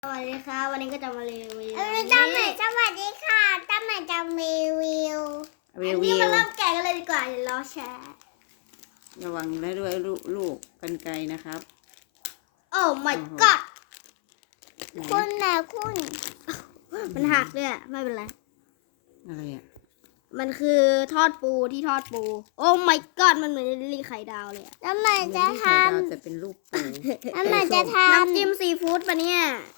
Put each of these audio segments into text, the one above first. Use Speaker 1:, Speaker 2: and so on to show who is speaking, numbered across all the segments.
Speaker 1: สวัสดีค่ะวันนี้ก็จะมารีวิว
Speaker 2: ตั้มใหม่สวัสดีค่ะตั้มใหม่จะรีวิว
Speaker 1: อันนี้มาเริ่มแกะกันเลยดีกว่าเดี๋ยวรอแชร์
Speaker 3: ระวังนะด้วยลูกกรรไกรนะครับ
Speaker 1: โอ้ my god
Speaker 2: คุณนะคุณ
Speaker 1: มันหักด้วยไม่เป็นไร
Speaker 3: อะไรอ่ะ
Speaker 1: มันคือทอดปูที่ทอดปูโอ้ my god มันเหมือนลิลลี่ไข่ดาวเลยอะ
Speaker 2: ตั้มใหม่จะท
Speaker 3: ไข่ดาวแต่เป็นลูกปู
Speaker 2: ำตั้มใหม่จะท
Speaker 1: น้ำจิ้มซีฟู้ดปะเนี่ย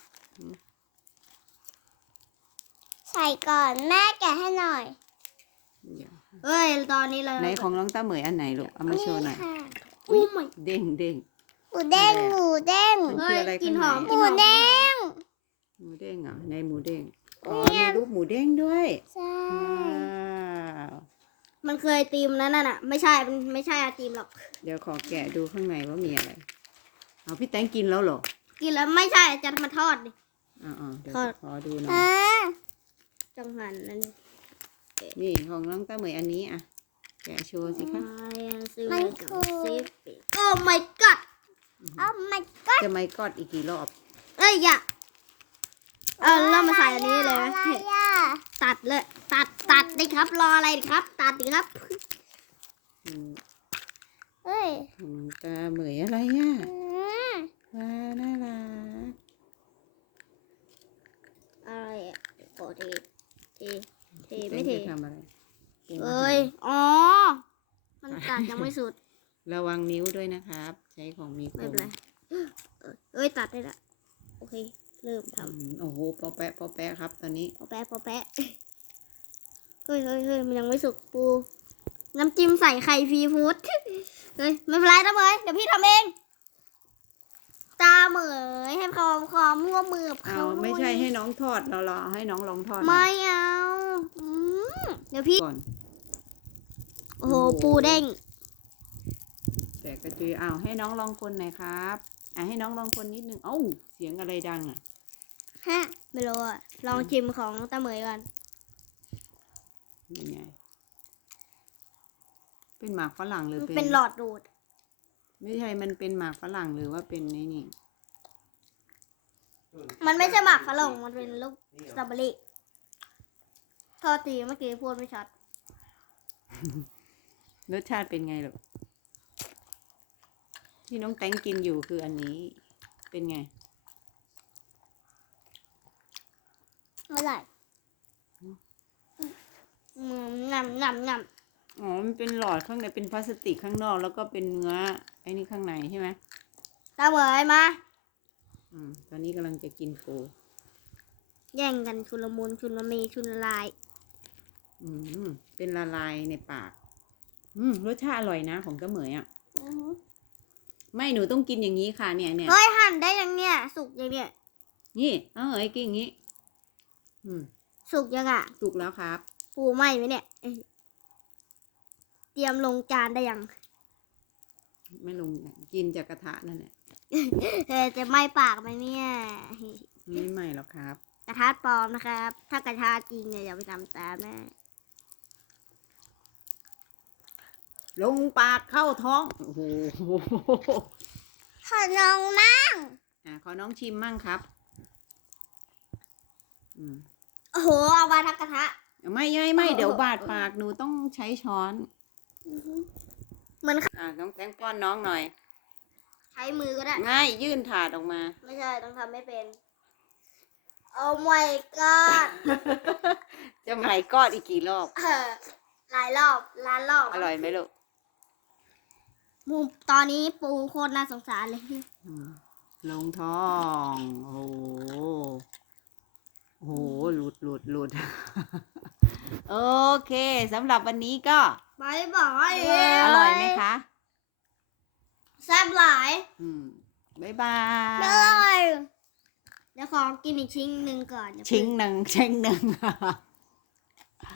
Speaker 2: ำใส่ก่อนแม่แกะให้หน่อย
Speaker 3: เดี๋ยว
Speaker 1: เอ้ยตอนนี้เลย
Speaker 3: ไหนของน้องต้าเหมยอันไหนลูกเอามาโชว์หน่อย
Speaker 2: ค่ะ
Speaker 1: โอ้ my
Speaker 3: เด้งเด้ง
Speaker 2: หมูเด้งหมูเด้ง
Speaker 3: มัน
Speaker 1: เฮ้
Speaker 3: คือย อะไร
Speaker 1: กินหอม
Speaker 2: ห
Speaker 1: กิน
Speaker 2: มู
Speaker 1: หอม
Speaker 2: เด้ง
Speaker 3: หมูเด้งเหรอในหมูเด้งอ๋อ
Speaker 2: เนี่
Speaker 3: มี
Speaker 2: ย
Speaker 3: รูปหมูเด้งด้วย
Speaker 2: ใช่
Speaker 3: ว้าว
Speaker 1: มันเคยตีมนั้นน่ะไม่ใช่มันไม่ใช่อาตีมหรอก
Speaker 3: เดี๋ยวขอแกะดูข้างในว่ามีอะไรเอาพี่แตงกินแล้วเหรอ
Speaker 1: กินแล้วไม่ใช่จะมาทอดดิ
Speaker 3: อ๋อเดี๋ยว
Speaker 1: ทอด
Speaker 3: ขอดูหน่อย
Speaker 2: อ่า
Speaker 1: จังหันนั่นนี่
Speaker 3: นี่ของน้องต้าเหมยอันนี้อ่ะแกะโชว์สิคะ
Speaker 2: มันคือ
Speaker 1: โอ้ my god
Speaker 2: เอามันก็
Speaker 3: จะไม่กอดอีกกี่รอบ
Speaker 1: เอ้ยอย่าเรามาใส่อันนี้เลย
Speaker 2: อะไรอ่ะ
Speaker 1: ตัดเลยตัดดิครับรออะไรดิครับ ตัดดิครับ
Speaker 3: อืม
Speaker 2: เอ้ย
Speaker 3: ของน้องต้าเหมยอะไรอ่ะ
Speaker 2: อืม
Speaker 3: ว้าวน่ารัก
Speaker 1: อะไรอ่ะโอ้ทีเท
Speaker 3: พี่
Speaker 1: ไม่
Speaker 3: แตง
Speaker 1: เท
Speaker 3: จะทำอะไรปรุงอาหาร
Speaker 1: เอ้ยอ๋อมันตัดยังไม่สุด
Speaker 3: ระวังนิ้วด้วยนะครับ ใช้ของมีค
Speaker 1: ไม่
Speaker 3: ม
Speaker 1: เป็นไรเอ้ยตัดได้ละโอเคเริ่มท
Speaker 3: โอ้โหปอแปะครับ ตอนนี้
Speaker 1: ำพอแปะเฮ้ยมันยังไม่สุกปูน้ำจิ้มใส่ไข่ฟรีฟู้ดเฮ้ยไม่เป็นไรนะเมยเดี๋ยวพี่ทำเองตาเหมยให้ความร่วมมือกับ
Speaker 3: เอา
Speaker 1: เขา
Speaker 3: ไม่ใช่
Speaker 1: ด้วย
Speaker 3: ให้น้องทอดเรารอให้น้องลองทอด
Speaker 1: ไม่เอาอืมเดี๋ยวพี่
Speaker 3: ก่อน
Speaker 1: โอ้โห ปูเด้ง
Speaker 3: แต่กระจุยเอาให้น้องลองคนหน่อยครับให้น้องลองคนนิดนึงเอ้าเสียงอะไรดังอ่ะ
Speaker 1: ฮะ ไม่รู้อะลองชิมของตาเหมยก่อน
Speaker 3: นี่ไงเป็นหมากฝรั่งหรือ
Speaker 1: เป็นหลอดดูด
Speaker 3: ไม่ใช่มันเป็นหมากฝรั่งหรือว่าเป็นไอ้นี่
Speaker 1: มันไม่ใช่หมากฝรั่งมันเป็นลูกสตรอเบอรี่โทษทีเมื่อกี้พูดไม่ชัด
Speaker 3: รสชาติเป็นไงลูกที่น้องแตงกินอยู่คืออันนี้เป็นไง
Speaker 2: อร่อย
Speaker 1: งำ
Speaker 3: อ๋อมันเป็นหลอดข้างในเป็นพลาสติกข้างนอกแล้วก็เป็นเนื้อไอ้นี่ข้างในใช่ไหม
Speaker 1: ตาเหมยมา
Speaker 3: ตอนนี้กำลังจะกินปู
Speaker 1: แย่งกันชุลมุนชุลมีชุลลาย
Speaker 3: เป็นละลายในปากรสชาติอร่อยนะของกระเหมยอ่ะ
Speaker 2: อือหือ
Speaker 3: ไม่หนูต้องกินอย่างนี้ค่ะเนี่ย
Speaker 1: เฮ้ยหั่นได้ยังเนี่ยสุกยังเนี่ย
Speaker 3: นี่เอ้ยกินอย่างนี้
Speaker 1: สุกยังอ่ะ
Speaker 3: สุกแล้วครับ
Speaker 1: ปูไหมไหมเนี่ยเอ้ยเตรียมลงจานได้ยัง
Speaker 3: ไม่ลงกินจากกระทะนั่นแหละ
Speaker 1: จะไหม้ปากไหมเนี่ย
Speaker 3: ไม่ใหม่หรอกครับ
Speaker 1: กระทะปลอมนะครับ ถ้ากระทะจริงเนี่ยอย่าไปทำตามแม่
Speaker 3: ลงปากเข้าท้องโอ้โห
Speaker 2: ขอน้องมั่ง
Speaker 3: ขอน้องชิมมั่งครับ
Speaker 1: โอ้โหเอามาทั้งกระทะ
Speaker 3: ไม่เดี๋ยวบาดปากหนูต้องใช้ช้อน
Speaker 1: เหมือน
Speaker 3: น้องแตงป้อนน้องหน่อย
Speaker 1: ใช้มือก็ได้
Speaker 3: ง่ายยื่นถาดออกมา
Speaker 1: ไม่ใช่ต้องทำไม่เป็นโอ้ my god
Speaker 3: จะไหมกอดอีกกี่รอบ
Speaker 1: หลายรอบล้านรอบ
Speaker 3: อร่อยไหมลูก
Speaker 1: มุมตอนนี้ปูโคตรน่าสงสารเลย
Speaker 3: ลงท้อง โอ้โหหลุด โอเคสำหรับวันนี้ก็
Speaker 1: บายบาย
Speaker 3: อร่อยไหมคะ
Speaker 1: แซ่บหลาย
Speaker 3: บ๊ายบา
Speaker 2: อย ร่อย
Speaker 1: เดี๋ยวขอกินอีกชิ้นหนึ่งก่อนเดี๋ยว
Speaker 3: ชิงหนึ่ง